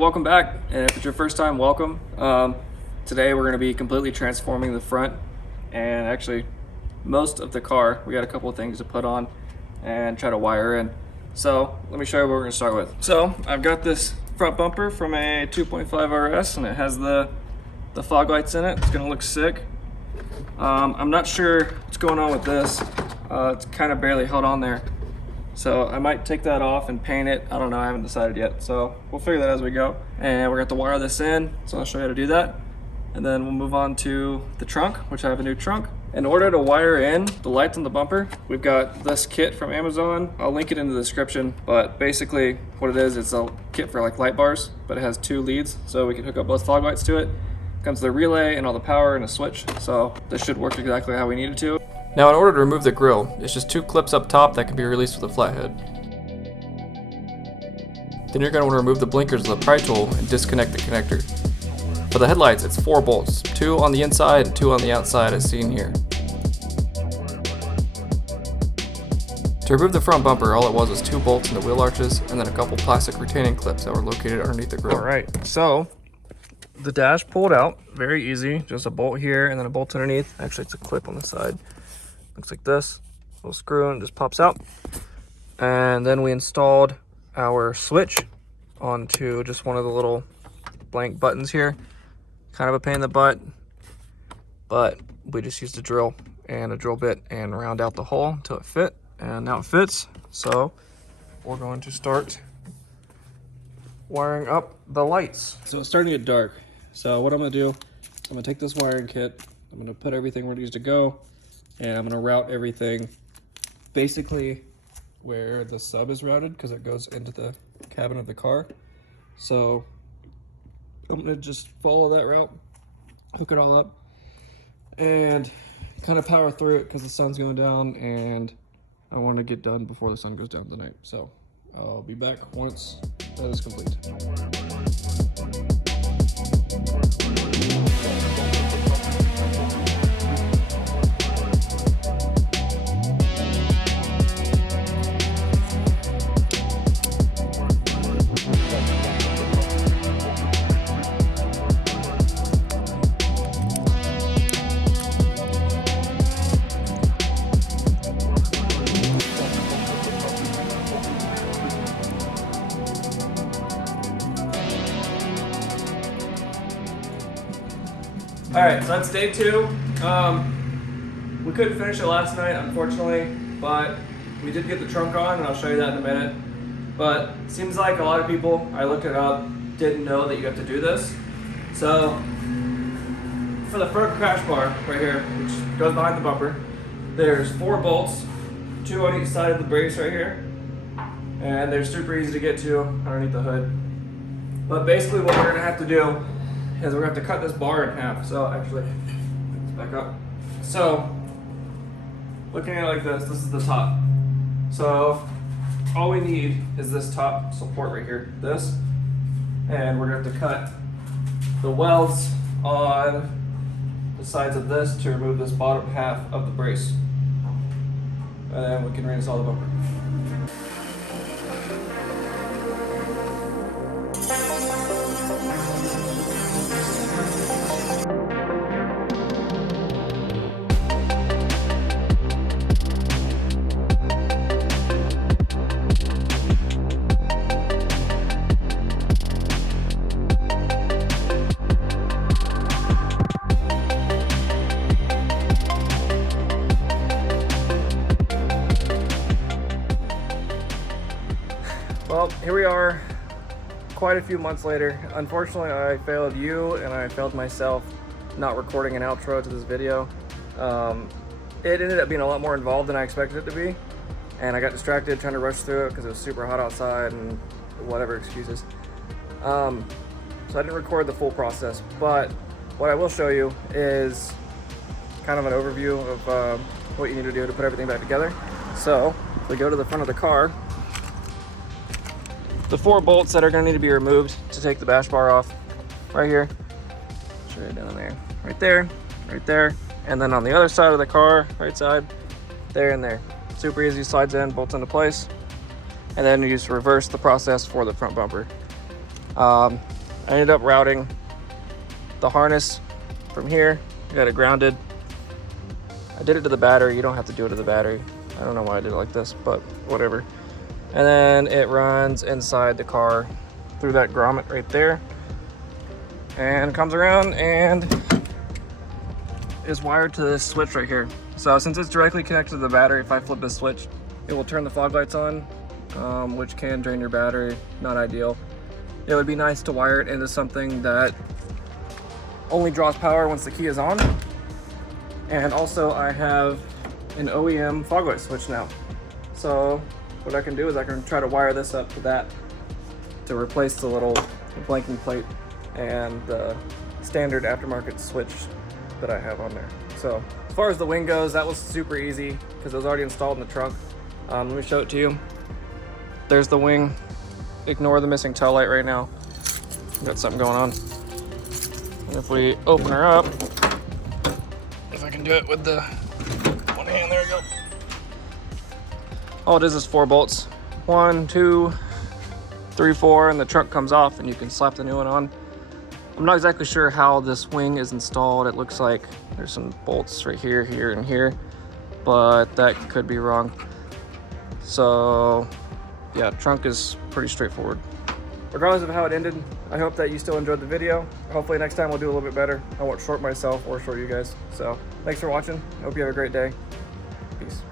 Welcome back, and if it's your first time, welcome. Today we're going to be completely transforming the front and actually most of the car. We got a couple of things to put on and try to wire in. So let me show you what we're going to start with. So I've got this front bumper from a 2.5rs and it has the fog lights in it. It's going to look sick. I'm not sure what's going on with this. It's kind of barely held on there. So I might take that off and paint it. I don't know, I haven't decided yet. So we'll figure that as we go. And we're going to have to wire this in. So I'll show you how to do that. And then we'll move on to the trunk, which I have a new trunk. In order to wire in the lights on the bumper, we've got this kit from Amazon. I'll link it in the description, but basically what it is, it's a kit for like light bars, but it has 2 leads. So we can hook up both fog lights to it. Comes the relay and all the power and a switch. So this should work exactly how we need it to. Now in order to remove the grille, it's just 2 clips up top that can be released with a flathead. Then you're going to want to remove the blinkers with a pry tool and disconnect the connector. For the headlights, it's 4 bolts, 2 on the inside and 2 on the outside as seen here. To remove the front bumper, all it was 2 bolts in the wheel arches and then a couple plastic retaining clips that were located underneath the grille. Alright, so the dash pulled out, very easy, just a bolt here and then a bolt underneath. Actually it's a clip on the side. Looks like this, little screw and it just pops out. And then we installed our switch onto just one of the little blank buttons here. Kind of a pain in the butt, but we just used a drill and a drill bit and round out the hole until it fit, and now it fits. So we're going to start wiring up the lights. So it's starting to get dark. So what I'm gonna do, I'm gonna take this wiring kit, I'm gonna put everything where it needs to go, and I'm gonna route everything basically where the sub is routed because it goes into the cabin of the car. So I'm gonna just follow that route, hook it all up, and kind of power through it because the sun's going down and I want to get done before the sun goes down tonight. So I'll be back once that is complete. All right, so that's day 2. We couldn't finish it last night, unfortunately, but we did get the trunk on, and I'll show you that in a minute. But it seems like a lot of people, I looked it up, didn't know that you have to do this. So for the front crash bar right here, which goes behind the bumper, there's 4 bolts, 2 on each side of the brace right here, and they're super easy to get to underneath the hood. But basically what we're gonna have to do is we're going to have to cut this bar in half. So actually, let's back up. So looking at it like this is the top. So all we need is this top support right here, this, and we're going to have to cut the welds on the sides of this to remove this bottom half of the brace. And then we can reinstall the bumper. Well, here we are, quite a few months later. Unfortunately, I failed you and I failed myself not recording an outro to this video. It ended up being a lot more involved than I expected it to be, and I got distracted trying to rush through it because it was super hot outside and whatever excuses. So I didn't record the full process, but what I will show you is kind of an overview of what you need to do to put everything back together. So if we go to the front of the car, the 4 bolts that are going to need to be removed to take the bash bar off right here. Show you down there, right there, right there, and then on the other side of the car, right side, there and there. Super easy, slides in, bolts into place, and then you just reverse the process for the front bumper. I ended up routing the harness from here. I got it grounded. I did it to the battery. You don't have to do it to the battery. I don't know why I did it like this, but whatever. And then it runs inside the car through that grommet right there, and comes around and is wired to this switch right here. So since it's directly connected to the battery, if I flip this switch, it will turn the fog lights on, which can drain your battery. Not ideal. It would be nice to wire it into something that only draws power once the key is on. And also I have an OEM fog light switch now. So what I can do is I can try to wire this up to that to replace the little blanking plate and the standard aftermarket switch that I have on there. So as far as the wing goes, that was super easy because it was already installed in the trunk. Let me show it to you. There's the wing. Ignore the missing tail light right now. Got something going on. And if we open her up, if I can do it with the one hand, there we go. All it is 4 bolts. 1, 2, 3, 4, and the trunk comes off and you can slap the new one on. I'm not exactly sure how this wing is installed. It looks like there's some bolts right here, here, and here, but that could be wrong. So yeah, trunk is pretty straightforward. Regardless of how it ended, I hope that you still enjoyed the video. Hopefully next time we'll do a little bit better. I won't short myself or short you guys. So thanks for watching. I hope you have a great day. Peace.